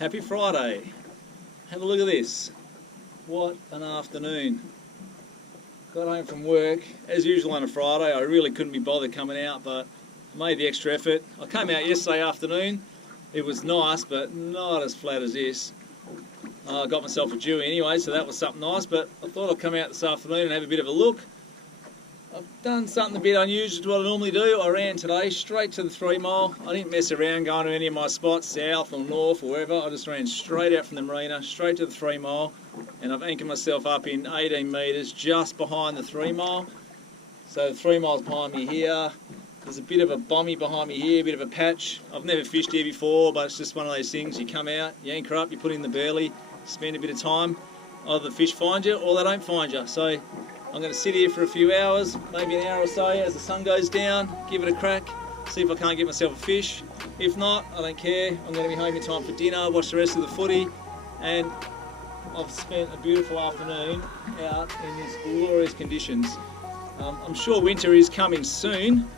Happy Friday. Have a look at this. What an afternoon. Got home from work. As usual on a Friday, I really couldn't be bothered coming out, but I made the extra effort. I came out yesterday afternoon. It was nice, but not as flat as this. I got myself a dewy anyway, so that was something nice, but I thought I'd come out this afternoon and have a bit of a look. I've done something a bit unusual to what I normally do. I ran today straight to the 3 mile. I didn't mess around going to any of my spots, south or north or wherever. I just ran straight out from the marina, straight to the 3 mile, and I've anchored myself up in 18 metres just behind the 3 mile. So the 3 miles behind me here. There's a bit of a bommy behind me here, a bit of a patch. I've never fished here before, but it's just one of those things. You come out, you anchor up, you put in the burley, spend a bit of time. Either the fish find you or they don't find you. So I'm going to sit here for a few hours, maybe an hour or so as the sun goes down, give it a crack, see if I can't get myself a fish. If not, I don't care. I'm going to be home in time for dinner, watch the rest of the footy, and I've spent a beautiful afternoon out in these glorious conditions. I'm sure winter is coming soon.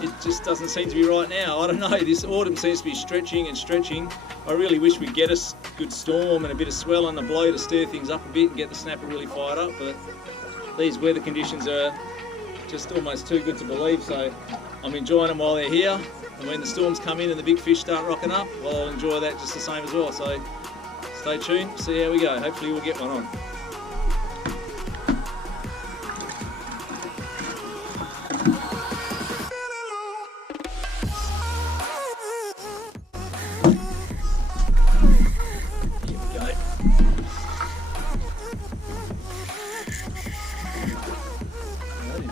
It just doesn't seem to be right now. I don't know, this autumn seems to be stretching and stretching. I really wish we'd get a good storm and a bit of swell on the blow to stir things up a bit and get the snapper really fired up, but these weather conditions are just almost too good to believe, so I'm enjoying them while they're here, and when the storms come in and the big fish start rocking up, well, I'll enjoy that just the same as well. So stay tuned, see how we go. Hopefully we'll get one on.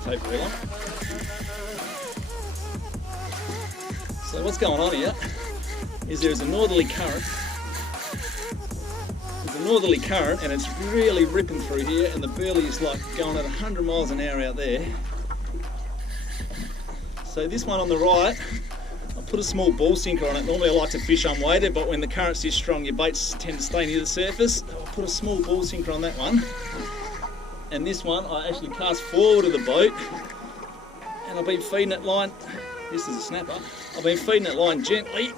Take very long. So what's going on here is there's a northerly current. There's a northerly current and it's really ripping through here, and the burley is like going at 100 miles an hour out there. So this one on the right, I put a small ball sinker on it. Normally I like to fish unweighted, but when the current's this strong your baits tend to stay near the surface. I put a small ball sinker on that one. And this one I actually cast forward of the boat, and I've been feeding it line, this is a snapper, I've been feeding it line gently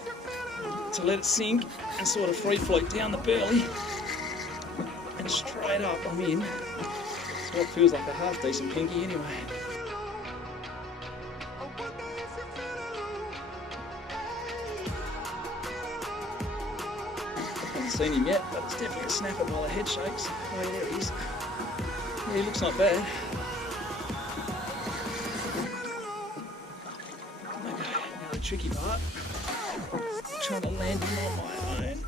to let it sink and sort of free float down the burley, and straight up I'm in. It's what feels like a half decent pinky anyway. I haven't seen him yet, but it's definitely a snapper while the head shakes. Oh, there he is. Yeah, he looks not bad. Okay, now the tricky part, trying to land him on my own.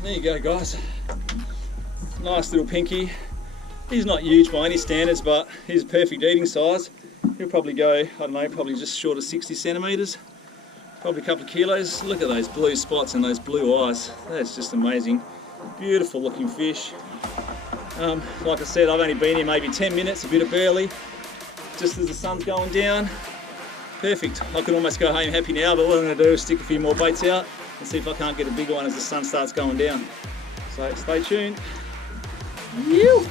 There you go, guys. Nice little pinky. He's not huge by any standards, but he's perfect eating size. He'll probably go, I don't know, probably just short of 60 centimetres. Probably a couple of kilos. Look at those blue spots and those blue eyes. That's just amazing. Beautiful looking fish. Like I said, I've only been here maybe 10 minutes, a bit of burley, just as the sun's going down. Perfect. I could almost go home happy now, but what I'm going to do is stick a few more baits out and see if I can't get a bigger one as the sun starts going down. So stay tuned. Yew.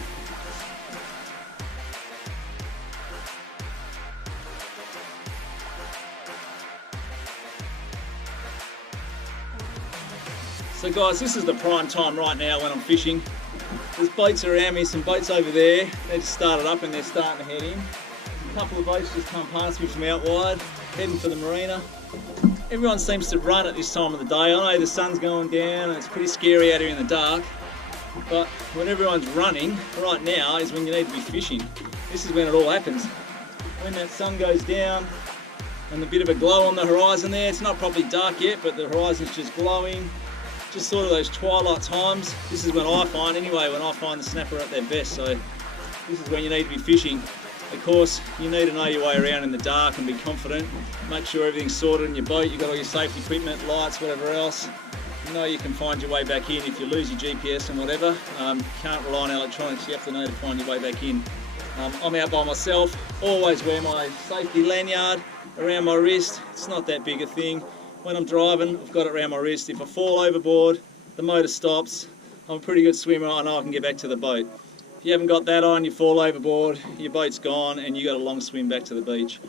So guys, this is the prime time right now when I'm fishing. There's boats around me, some boats over there. They just started up and they're starting to head in. A couple of boats just come past me from out wide, heading for the marina. Everyone seems to run at this time of the day. I know the sun's going down and it's pretty scary out here in the dark, but when everyone's running, right now is when you need to be fishing. This is when it all happens. When that sun goes down and the bit of a glow on the horizon there, it's not properly dark yet, but the horizon's just glowing. Just sort of those twilight times. This is when I find, anyway, when I find the snapper at their best. So this is when you need to be fishing. Of course, you need to know your way around in the dark and be confident. Make sure everything's sorted in your boat. You've got all your safety equipment, lights, whatever else. You know you can find your way back in if you lose your GPS and whatever. You can't rely on electronics, you have to know to find your way back in. I'm out by myself, always wear my safety lanyard around my wrist. It's not that big a thing. When I'm driving, I've got it around my wrist. If I fall overboard, the motor stops. I'm a pretty good swimmer, I know I can get back to the boat. If you haven't got that on, you fall overboard, your boat's gone and you got a long swim back to the beach.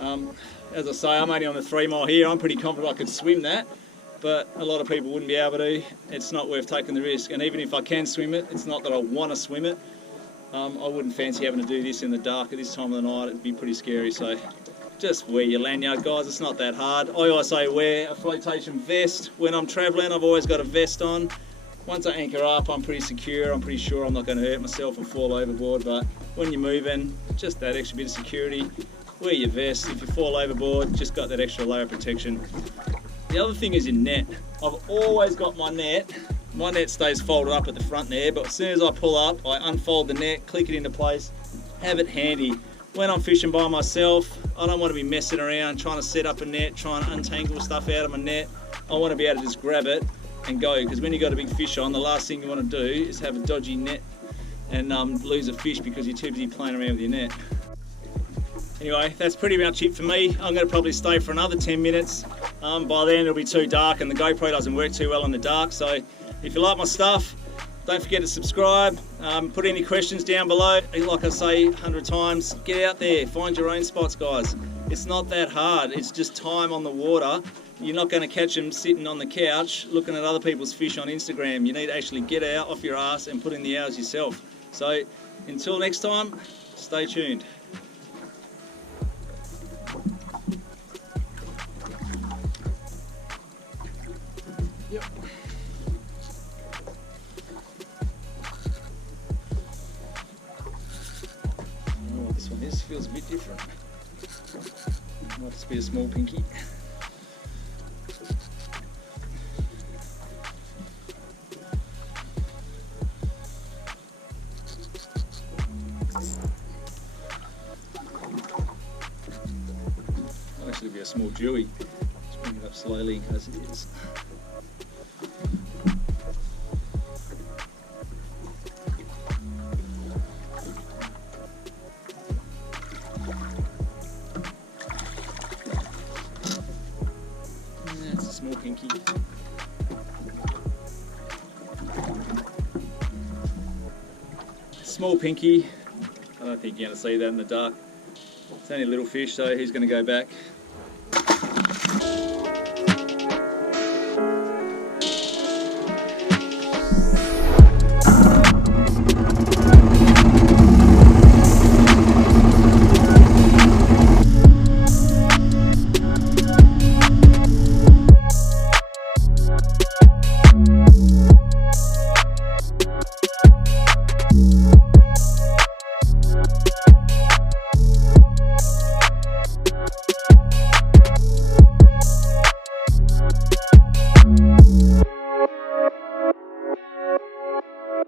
As I say, I'm only on the 3 mile here. I'm pretty confident I could swim that, but a lot of people wouldn't be able to. It's not worth taking the risk, and even if I can swim it, it's not that I want to swim it. I wouldn't fancy having to do this in the dark at this time of the night. It'd be pretty scary, so just wear your lanyard, guys. It's not that hard. I always say wear a flotation vest. When I'm travelling, I've always got a vest on. Once I anchor up, I'm pretty secure. I'm pretty sure I'm not going to hurt myself or fall overboard, but when you're moving, just that extra bit of security. Wear your vest. If you fall overboard, just got that extra layer of protection. The other thing is your net. I've always got my net. My net stays folded up at the front there, but as soon as I pull up, I unfold the net, click it into place, have it handy. When I'm fishing by myself, I don't want to be messing around trying to set up a net, trying to untangle stuff out of my net. I want to be able to just grab it and go, because when you've got a big fish on, the last thing you want to do is have a dodgy net and lose a fish because you're too busy playing around with your net. Anyway, that's pretty much it for me. I'm going to probably stay for another 10 minutes. By then it'll be too dark and the GoPro doesn't work too well in the dark, so if you like my stuff, don't forget to subscribe. Put any questions down below. Like I say 100 times, get out there, find your own spots, guys. It's not that hard, it's just time on the water. You're not going to catch them sitting on the couch looking at other people's fish on Instagram. You need to actually get out off your ass and put in the hours yourself. So until next time, stay tuned. Yep. I don't know what this one is, feels a bit different. Might just be a small pinky. Might actually be a small dewy. Just bring it up slowly in case it is. That's a small pinky. Small pinky. I don't think you're going to see that in the dark. It's only a little fish, so he's going to go back.